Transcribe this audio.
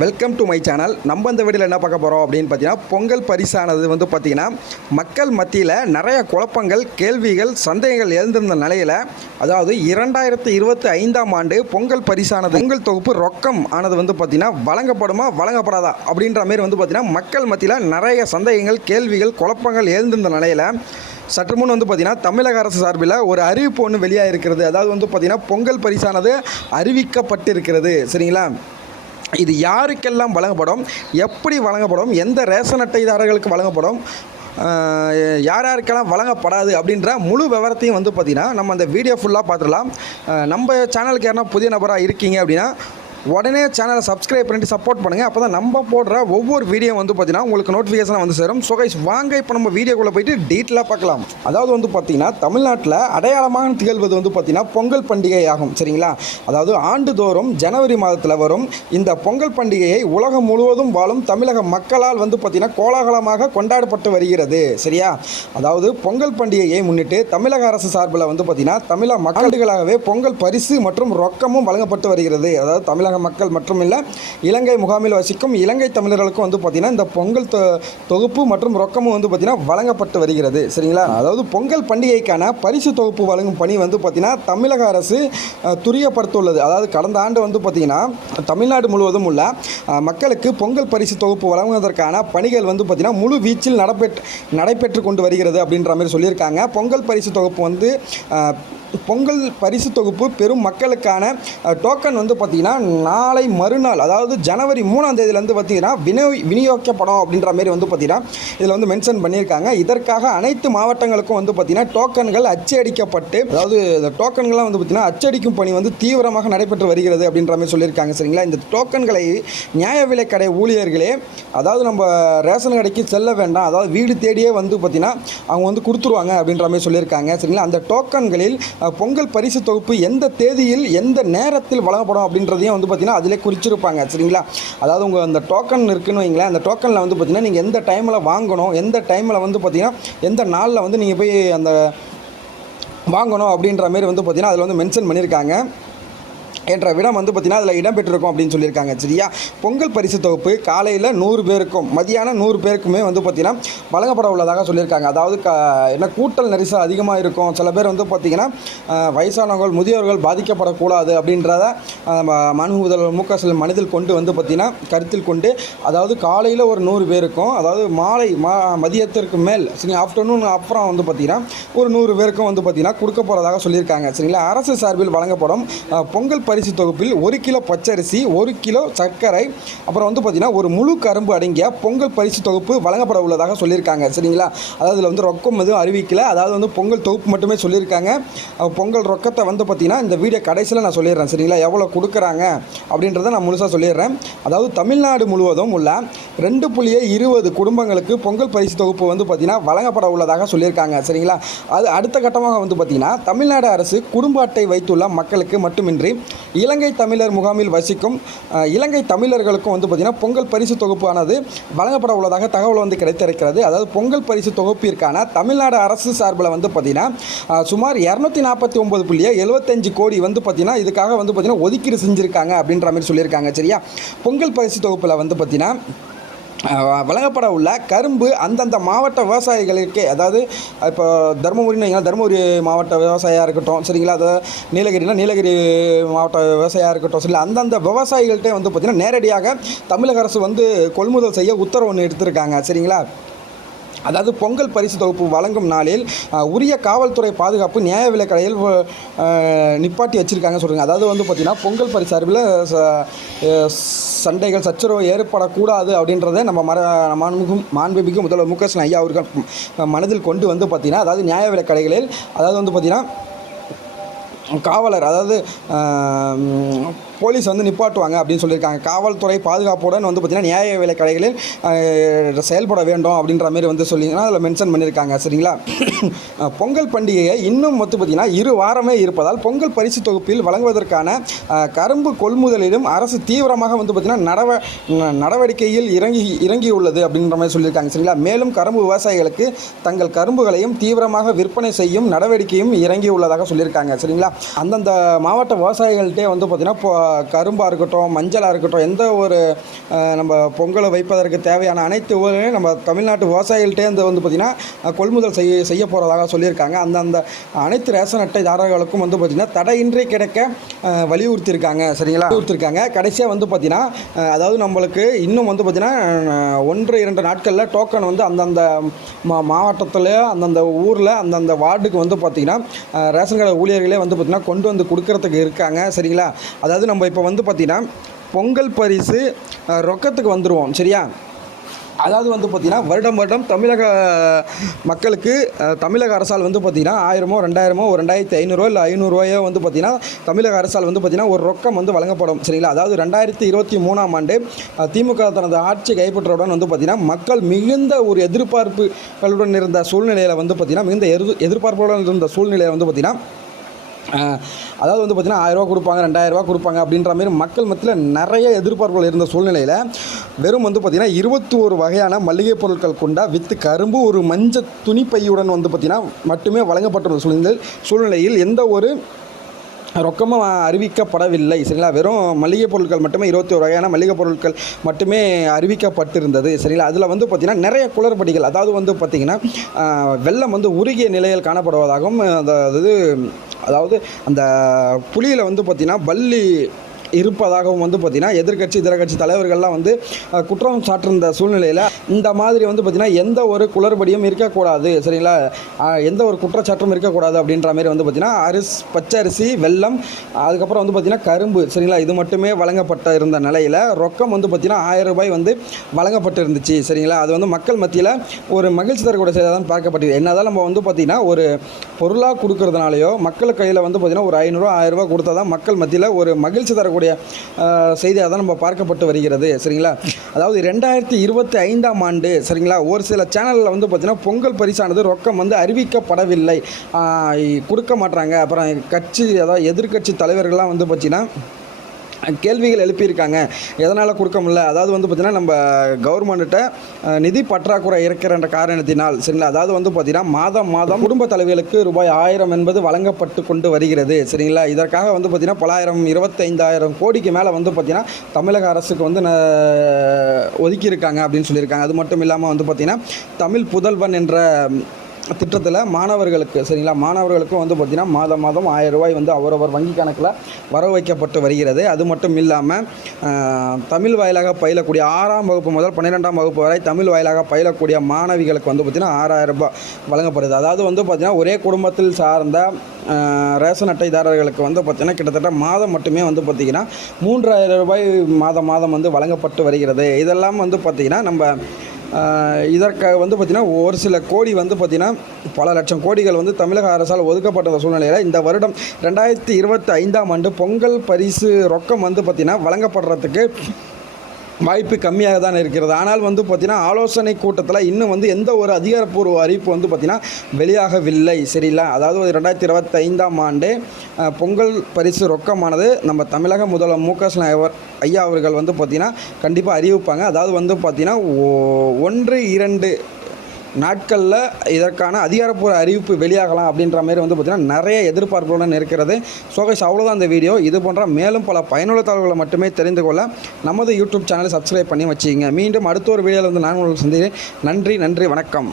Welcome to my channel நம்ம இந்த வீடியோவில் என்ன பார்க்க போகிறோம் அப்படின்னு பார்த்தீங்கன்னா பொங்கல் பரிசானது வந்து பார்த்திங்கன்னா மக்கள் மத்தியில் நிறைய குழப்பங்கள் கேள்விகள் சந்தேகங்கள் எழுந்திருந்த நிலையில் அதாவது இரண்டாயிரத்தி இருபத்தி ஐந்தாம் ஆண்டு பொங்கல் பரிசானது பொங்கல் தொகுப்பு ரொக்கம் ஆனது வந்து பார்த்திங்கன்னா வழங்கப்படுமா வழங்கப்படாதா அப்படின்ற மாரி வந்து பார்த்திங்கன்னா மக்கள் மத்தியில் நிறைய சந்தேகங்கள் கேள்விகள் குழப்பங்கள் எழுந்திருந்த நிலையில் சற்று முன் வந்து பார்த்திங்கன்னா தமிழக அரசு சார்பில் ஒரு அறிவிப்பு ஒன்று வெளியாக இருக்கிறது அதாவது வந்து பார்த்திங்கன்னா பொங்கல் பரிசானது அறிவிக்கப்பட்டிருக்கிறது. சரிங்களா? இது யாருக்கெல்லாம் வழங்கப்படும்? எப்படி வழங்கப்படும்? எந்த ரேஷன் அட்டைதாரர்களுக்கு வழங்கப்படும்? யார் யாருக்கெல்லாம் வழங்கப்படாது அப்படின்ற முழு விவரத்தையும் வந்து பார்த்திங்கன்னா நம்ம அந்த வீடியோ ஃபுல்லாக பார்த்துடலாம். நம்ம சேனலுக்கு யாரா புதிய நபராக இருக்கீங்க அப்படின்னா உடனே சேனலை சப்ஸ்கிரைப் பண்ணிட்டு சப்போர்ட் பண்ணுங்கள் அப்போ தான் நம்ம போடுற ஒவ்வொரு வீடியோ வந்து பார்த்தீங்கன்னா உங்களுக்கு நோட்டிஃபிகேஷன் வந்து சேரும். ஸோ கைஸ் வாங்க இப்போ நம்ம வீடியோக்குள்ளே போயிட்டு டீட்டெயிலாக பார்க்கலாம். அதாவது வந்து பார்த்தீங்கன்னா தமிழ்நாட்டில் அடையாளமாக திகழ்வது வந்து பார்த்தீங்கன்னா பொங்கல் பண்டிகை ஆகும் சரிங்களா? அதாவது ஆண்டுதோறும் ஜனவரி மாதத்தில் வரும் இந்த பொங்கல் பண்டிகையை உலகம் முழுவதும் வாழும் தமிழக மக்களால் வந்து பார்த்தீங்கன்னா கோலாகலமாக கொண்டாடப்பட்டு வருகிறது. சரியா? அதாவது பொங்கல் பண்டிகையை முன்னிட்டு தமிழக அரசு சார்பில் வந்து பார்த்தீங்கன்னா தமிழக மக்களுக்காகவே பொங்கல் பரிசு மற்றும் ரொக்கமும் வழங்கப்பட்டு வருகிறது. அதாவது தமிழக மக்கள் மட்டுமில்ல இலங்கை முகாமில் வசிக்கும் இலங்கை தமிழர்களுக்கும் வந்து பார்த்தீங்கன்னா இந்த பொங்கல் தொ- தொகுப்பு மற்றும் ரொக்கமும் வந்து பார்த்தீங்கன்னா வழங்கப்பட்டு வருகிறது. சரிங்களா? அதாவது பொங்கல் பண்டிகைக்கான பரிசு தொகுப்பு வழங்கும் பணி வந்து பார்த்தீங்கன்னா தமிழக அரசு அஹ், துரியப்படுத்தியுள்ளது. அதாவது கடந்த ஆண்டு வந்து பார்த்தீங்கன்னா தமிழ்நாடு முழுவதும் உள்ள மக்களுக்கு பொங்கல் பரிசு தொகுப்பு வழங்குவதற்கான பணிகள் வந்து பார்த்தீங்கன்னா முழு வீச்சில் நடைபெற்று நடைபெற்று கொண்டு வருகிறது அப்படின்ற மாதிரி சொல்லியிருக்காங்க. பொங்கல் பரிசு தொகுப்பு வந்து பொங்கல் பரிசு தொகுப்பு பெரும் மக்களுக்கான டோக்கன் வந்து பார்த்திங்கன்னா நாளை மறுநாள் அதாவது ஜனவரி மூணாம் தேதியிலேருந்து பார்த்தீங்கன்னா விநியோ விநியோகிக்கப்படும் அப்படின்ற மாதிரி வந்து பார்த்திங்கன்னா இதில் வந்து மென்ஷன் பண்ணியிருக்காங்க. இதற்காக அனைத்து மாவட்டங்களுக்கும் வந்து பார்த்திங்கன்னா டோக்கன்கள் அச்சடிக்கப்பட்டு அதாவது இந்த டோக்கன்கள்லாம் வந்து பார்த்திங்கன்னா அச்சடிக்கும் பணி வந்து தீவிரமாக நடைபெற்று வருகிறது அப்படின்ற மாதிரி சொல்லியிருக்காங்க சரிங்களா? இந்த டோக்கன்களை நியாய விலை கடை ஊழியர்களே அதாவது நம்ம ரேஷன் கடைக்கு செல்ல வேண்டாம் அதாவது வீடு தேடியே வந்து பார்த்திங்கன்னா அவங்க வந்து கொடுத்துருவாங்க அப்படின்ற மாதிரி சொல்லியிருக்காங்க சரிங்களா? அந்த டோக்கன்களில் பொங்கல் பரிசு தொகுப்பு எந்த தேதியில் எந்த நேரத்தில் வழங்கப்படும் அப்படின்றதையும் வந்து பார்த்திங்கன்னா அதிலே குறிச்சிருப்பாங்க சரிங்களா? அதாவது உங்கள் அந்த டோக்கன் இருக்குன்னு வைங்களேன் அந்த டோக்கனில் வந்து பார்த்திங்கன்னா நீங்கள் எந்த டைமில் வாங்கணும் எந்த டைமில் வந்து பார்த்திங்கன்னா எந்த நாளில் வந்து நீங்கள் போய் அந்த வாங்கணும் அப்படின்ற மாதிரி வந்து பார்த்திங்கன்னா அதில் வந்து மென்ஷன் பண்ணியிருக்காங்க என்ற விடம் வந்து பார்த்திங்கன்னா அதில் இடம்பெற்றிருக்கும் அப்படின்னு சொல்லியிருக்காங்க. சரியா? பொங்கல் பரிசு தொகுப்பு காலையில் நூறு பேருக்கும் மதியானம் நூறு பேருக்குமே வந்து பார்த்திங்கன்னா வழங்கப்பட உள்ளதாக சொல்லியிருக்காங்க. அதாவது க என்ன கூட்டல் நெரிசல் அதிகமாக இருக்கும். சில பேர் வந்து பார்த்திங்கன்னா வயசானவர்கள் முதியோர்கள் பாதிக்கப்படக்கூடாது அப்படின்றத ம- மனு முதல்வர் மு க மனதில் கொண்டு வந்து பார்த்திங்கன்னா கருத்தில் கொண்டு அதாவது காலையில் ஒரு நூறு பேருக்கும் அதாவது மாலை மா மதியத்திற்கு மேல் சரி ஆஃப்டர்நூன் அப்புறம் வந்து பார்த்திங்கன்னா ஒரு நூறு பேருக்கும் வந்து பார்த்திங்கன்னா கொடுக்க போகிறதாக சொல்லியிருக்காங்க. சரிங்களா? அரசு சார்பில் வழங்கப்படும் பொங்கல் பரிசு தொகுப்பில் ஒரு கிலோ பச்சரிசி ஒரு கிலோ சர்க்கரை அப்புறம் வந்து பார்த்திங்கன்னா ஒரு முழு கரும்பு அடங்கிய பொங்கல் பரிசு தொகுப்பு வழங்கப்பட உள்ளதாக சொல்லியிருக்காங்க. சரிங்களா? அதாவது இதில் வந்து ரொக்கம் எதுவும் அறிவிக்கல. அதாவது வந்து பொங்கல் தொகுப்பு மட்டுமே சொல்லியிருக்காங்க. பொங்கல் ரொக்கத்தை வந்து பார்த்திங்கன்னா இந்த வீடியோ கடைசியில் நான் சொல்லிடுறேன். சரிங்களா? எவ்வளோ கொடுக்குறாங்க அப்படின்றத நான் முழுசாக சொல்லிடுறேன். அதாவது தமிழ்நாடு முழுவதும் உள்ள ரெண்டு புள்ளியே இருபது குடும்பங்களுக்கு பொங்கல் பரிசு தொகுப்பு வந்து பார்த்திங்கன்னா வழங்கப்பட உள்ளதாக சொல்லியிருக்காங்க. சரிங்களா? அது அடுத்த கட்டமாக வந்து பார்த்திங்கன்னா தமிழ்நாடு அரசு குடும்ப அட்டை வைத்துள்ள மக்களுக்கு மட்டுமின்றி இலங்கை தமிழர் முகாமில் வசிக்கும் இலங்கை தமிழர்களுக்கும் வந்து பார்த்திங்கன்னா பொங்கல் பரிசு தொகுப்பானது வழங்கப்பட உள்ளதாக தகவல் வந்து கிடைத்திருக்கிறது. அதாவது பொங்கல் பரிசு தொகுப்பிற்கான தமிழ்நாடு அரசு சார்பில் வந்து பார்த்திங்கன்னா சுமார் இரநூத்தி நாற்பத்தி ஒம்பது புள்ளியை எழுபத்தஞ்சு கோடி வந்து பார்த்திங்கன்னா இதுக்காக வந்து பார்த்திங்கன்னா ஒதுக்கீடு செஞ்சுருக்காங்க அப்படின்ற மாதிரி சொல்லியிருக்காங்க சரியா? பொங்கல் பரிசு தொகுப்பில் வந்து பார்த்திங்கன்னா வழங்கப்பட உள்ள கரும்பு அந்தந்த மாவட்ட விவசாயிகளுக்கே அதாவது இப்போ தருமபுரின்னு தருமபுரி மாவட்ட விவசாயியாக இருக்கட்டும் சரிங்களா? அது நீலகிரினா நீலகிரி மாவட்ட விவசாயியாக இருக்கட்டும் சரிங்களா? அந்தந்த விவசாயிகள்கிட்ட வந்து பார்த்திங்கன்னா நேரடியாக தமிழக அரசு வந்து கொள்முதல் செய்ய உத்தரவு ஒன்று எடுத்திருக்காங்க சரிங்களா? அதாவது பொங்கல் பரிசு தொகுப்பு வழங்கும் நாளில் உரிய காவல்துறை பாதுகாப்பு நியாய விலைக்கடையில் நிப்பாட்டி வச்சிருக்காங்க சொல்கிறாங்க அதாவது வந்து பார்த்திங்கன்னா பொங்கல் பரிசு சார்பில் ச- சண்டைகள் சச்சரவு ஏற்படக்கூடாது அப்படின்றத நம்ம மர மாண்புமிகு மாண்புமிகு முதல்வர் மு க ஸ்டாலின் ஐயா அவர்கள் மனதில் கொண்டு வந்து பார்த்திங்கன்னா அதாவது நியாய விலைக்கடைகளில் அதாவது வந்து பார்த்திங்கன்னா காவலர் அதாவது போலீஸ் வந்து நிப்பாட்டுவாங்க அப்படின்னு சொல்லியிருக்காங்க. காவல்துறை பாதுகாப்புடன் வந்து பார்த்திங்கன்னா நியாய விலை கடைகளில் செயல்பட வேண்டும் அப்படின்ற மாதிரி வந்து சொல்லிங்கன்னா அதில் மென்ஷன் பண்ணியிருக்காங்க. சரிங்களா? பொங்கல் பண்டிகையை இன்னும் வந்து பார்த்திங்கன்னா இரு வாரமே இருப்பதால் பொங்கல் பரிசு தொகுப்பில் வழங்குவதற்கான கரும்பு கொள்முதலிலும் அரசு தீவிரமாக வந்து பார்த்திங்கன்னா நடவ நடவடிக்கையில் இறங்கி இறங்கியுள்ளது அப்படின்ற மாதிரி சொல்லியிருக்காங்க. சரிங்களா? மேலும் கரும்பு விவசாயிகளுக்கு தங்கள் கரும்புகளையும் தீவிரமாக விற்பனை செய்யும் நடவடிக்கையும் இறங்கியுள்ளதாக சொல்லியிருக்காங்க. சரிங்களா? அந்தந்த மாவட்ட விவசாயிகள்கிட்டே வந்து பார்த்திங்கன்னா கரும்பாக இருக்கட்டும் மஞ்சளாக இருக்கட்டும் எந்த ஒரு நம்ம பொங்கலை வைப்பதற்கு தேவையான அனைத்து ஊழலையும் நம்ம தமிழ்நாட்டு விவசாயிகள்கிட்டேருந்து வந்து பார்த்திங்கன்னா கொள்முதல் செய்ய செய்ய போகிறதாக சொல்லியிருக்காங்க. அந்த அந்த அனைத்து ரேஷன் அட்டைதாரர்களுக்கும் வந்து பார்த்திங்கன்னா தடையின்றி கிடைக்க வலியுறுத்தியிருக்காங்க. சரிங்களா? வலியுறுத்தியிருக்காங்க. கடைசியாக வந்து பார்த்திங்கன்னா அதாவது நம்மளுக்கு இன்னும் வந்து பார்த்திங்கன்னா ஒன்று இரண்டு நாட்களில் டோக்கன் வந்து அந்தந்த மா மாவட்டத்தில் அந்தந்த ஊரில் அந்தந்த வார்டுக்கு வந்து பார்த்திங்கன்னா ரேஷன் கடை ஊழியர்களே வந்து பார்த்திங்கன்னா கொண்டு வந்து கொடுக்கறதுக்கு இருக்காங்க. சரிங்களா? அதாவது நம்ம இப்போ வந்து பார்த்திங்கன்னா பொங்கல் பரிசு ரொக்கத்துக்கு வந்துடுவோம் சரியா? அதாவது வந்து பார்த்திங்கன்னா வருடம் வருடம் தமிழக மக்களுக்கு தமிழக அரசால் வந்து பார்த்திங்கன்னா ஆயிரமோ ரெண்டாயிரமோ ஒரு ரெண்டாயிரத்தி ஐநூறுரூவா இல்லை ஐநூறுரூவாயோ வந்து பார்த்திங்கன்னா தமிழக அரசால் வந்து பார்த்திங்கன்னா ஒரு ரொக்கம் வந்து வழங்கப்படும் சரிங்களா? அதாவது ரெண்டாயிரத்தி இருபத்தி மூணாம் ஆண்டு திமுக தனது ஆட்சி கைப்பற்றவுடன் வந்து பார்த்திங்கன்னா மக்கள் மிகுந்த ஒரு எதிர்பார்ப்புகளுடன் இருந்த சூழ்நிலையில் வந்து பார்த்திங்கன்னா மிகுந்த எதிர் எதிர்பார்ப்புடன் இருந்த சூழ்நிலையில் வந்து பார்த்திங்கன்னா அதாவது வந்து பார்த்திங்கன்னா ஆயிரரூவா கொடுப்பாங்க ரெண்டாயிரரூவா கொடுப்பாங்க அப்படின்ற மாதிரி மக்கள் மத்தியில் நிறைய எதிர்பார்ப்புகள் இருந்த சூழ்நிலையில் வெறும் வந்து பார்த்திங்கன்னா இருபத்தி ஒரு வகையான மளிகை பொருட்கள் கொண்ட வித்து கரும்பு ஒரு மஞ்சள் துணிப்பையுடன் வந்து பார்த்திங்கன்னா மட்டுமே வழங்கப்பட்டுள்ள சூழ்நிலை சூழ்நிலையில் எந்த ஒரு ரொக்கமும் அறிவிக்கப்படவில்லை. சரிங்களா? வெறும் மளிகை பொருட்கள் மட்டுமே இருபத்தி ஒரு வகையான மளிகை பொருட்கள் மட்டுமே அறிவிக்கப்பட்டிருந்தது. சரிங்களா? அதில் வந்து பார்த்திங்கன்னா நிறைய குளறுபடிகள் அதாவது வந்து பார்த்திங்கன்னா வெள்ளம் வந்து உருகிய நிலையில் காணப்படுவதாகவும் அதாவது அதாவது அந்த புளியில் வந்து பார்த்திங்கன்னா பல்லி இருப்பதாகவும் வந்து பார்த்திங்கன்னா எதிர்க்கட்சி எதிர்கட்சி தலைவர்கள்லாம் வந்து குற்றம் சாட்டிருந்த சூழ்நிலையில் இந்த மாதிரி வந்து பார்த்திங்கன்னா எந்த ஒரு குளறுபடியும் இருக்கக்கூடாது சரிங்களா? எந்த ஒரு குற்றச்சாட்டும் இருக்கக்கூடாது அப்படின்ற மாதிரி வந்து பார்த்திங்கன்னா அரிசி பச்சரிசி வெள்ளம் வெல்லம் அதுக்கப்புறம் வந்து பார்த்திங்கன்னா கரும்பு சரிங்களா? இது மட்டுமே வழங்கப்பட்ட இருந்த நிலையில் ரொக்கம் வந்து பார்த்திங்கன்னா ஆயிரம் ரூபாய் வந்து வழங்கப்பட்டு இருந்துச்சு சரிங்களா? அது வந்து மக்கள் மத்தியில் ஒரு மகிழ்ச்சி தரக்கூடிய செய்தியாக தான் பார்க்கப்பட்டது என்னதான் நம்ம வந்து பார்த்திங்கன்னா ஒரு பொருளாக கொடுக்கறதுனாலையோ மக்கள் கையில் வந்து பார்த்திங்கன்னா ஒரு ஐநூறுரூவா ஆயிரரூபா கொடுத்தா தான் மக்கள் மத்தியில் ஒரு மகிழ்ச்சி தரக்கூடிய இருக்கக்கூடிய செய்தியாக தான் நம்ம பார்க்கப்பட்டு வருகிறது சரிங்களா? அதாவது ரெண்டாயிரத்தி இருபத்தி ஐந்தாம் ஆண்டு சரிங்களா? ஒரு சில சேனலில் வந்து பார்த்திங்கன்னா பொங்கல் பரிசானது ரொக்கம் வந்து அறிவிக்கப்படவில்லை. கொடுக்க மாட்றாங்க. அப்புறம் கட்சி அதாவது எதிர்க்கட்சி தலைவர்கள்லாம் வந்து பார்த்திங்கன்னா கேள்விகள் எழுப்பியிருக்காங்க. எதனால் கொடுக்க முடியல? அதாவது வந்து பார்த்திங்கன்னா நம்ம கவர்மெண்ட்டை நிதி பற்றாக்குறை இருக்கிற காரணத்தினால் சரிங்களா? அதாவது வந்து பார்த்திங்கன்னா மாதம் மாதம் குடும்ப தலைவர்களுக்கு ரூபாய் ஆயிரம் என்பது வழங்கப்பட்டு கொண்டு வருகிறது சரிங்களா? இதற்காக வந்து பார்த்திங்கன்னா பலாயிரம் இருபத்தைந்தாயிரம் கோடிக்கு மேலே வந்து பார்த்திங்கன்னா தமிழக அரசுக்கு வந்து ந- ஒதுக்கியிருக்காங்க அப்படின்னு சொல்லியிருக்காங்க. அது மட்டும் இல்லாமல் வந்து பார்த்திங்கன்னா தமிழ் புதல்வன் என்ற திட்டத்தில் மாணவர்களுக்கு சரிங்களா? மாணவர்களுக்கும் வந்து பார்த்திங்கன்னா மாதம் மாதம் ஆயிரம் ரூபாய் வந்து அவரவர் வங்கி கணக்கில் வர வைக்கப்பட்டு வருகிறது. அது மட்டும் இல்லாமல் தமிழ் வாயிலாக பயிலக்கூடிய ஆறாம் வகுப்பு முதல் பன்னிரெண்டாம் வகுப்பு வரை தமிழ் வாயிலாக பயிலக்கூடிய மாணவிகளுக்கு வந்து பார்த்திங்கன்னா ஆறாயிரம் ரூபாய் வழங்கப்படுது. அதாவது வந்து பார்த்திங்கன்னா ஒரே குடும்பத்தில் சார்ந்த ரேஷன் அட்டைதாரர்களுக்கு வந்து பார்த்திங்கன்னா கிட்டத்தட்ட மாதம் மட்டுமே வந்து பார்த்திங்கன்னா மூன்றாயிரம் ரூபாய் மாதம் மாதம் வந்து வழங்கப்பட்டு வருகிறது. இதெல்லாம் வந்து பார்த்திங்கன்னா நம்ம இதற்காக இதற்கு வந்து பார்த்திங்கன்னா ஒரு சில கோடி வந்து பார்த்திங்கன்னா பல லட்சம் கோடிகள் வந்து தமிழக அரசால் ஒதுக்கப்பட்ட சூழ்நிலையில் இந்த வருடம் ரெண்டாயிரத்தி இருபத்தி ஐந்தாம் ஆண்டு பொங்கல் பரிசு ரொக்கம் வந்து பார்த்திங்கன்னா வழங்கப்படுறதுக்கு வாய்ப்பு கம்மியாக தான் இருக்கிறது. ஆனால் வந்து பார்த்திங்கன்னா ஆலோசனை கூட்டத்தில் இன்னும் வந்து எந்த ஒரு அதிகாரப்பூர்வ அறிவிப்பு வந்து பார்த்திங்கன்னா வெளியாகவில்லை. சரிங்களா அதாவது ரெண்டாயிரத்தி இருபத்தைந்தாம் ஆண்டு பொங்கல் பரிசு ரொக்கமானது நம்ம தமிழக முதல்வர் மு க ஸ்டாலின் ஐயா அவர்கள் வந்து பார்த்திங்கன்னா கண்டிப்பாக அறிவிப்பாங்க. அதாவது வந்து பார்த்திங்கன்னா ஒன்று இரண்டு நாட்களில் இதற்கான அதிகாரப்பூர்வ அறிவிப்பு வெளியாகலாம் அப்படின்ற மாதிரி வந்து பார்த்திங்கன்னா நிறைய எதிர்பார்ப்புடன் இருக்கிறது சோகேஷ் அவ்வளோதான் அந்த வீடியோ. இது போன்ற மேலும் பல பயனுள்ள தகவல்களை மட்டுமே தெரிந்து கொள்ள நமது யூடியூப் சேனலை சப்ஸ்கிரைப் பண்ணி வச்சுங்க மீண்டும் அடுத்த ஒரு வீடியோவில் வந்து நான் உங்களுக்கு சந்திக்கிறேன். நன்றி நன்றி வணக்கம்.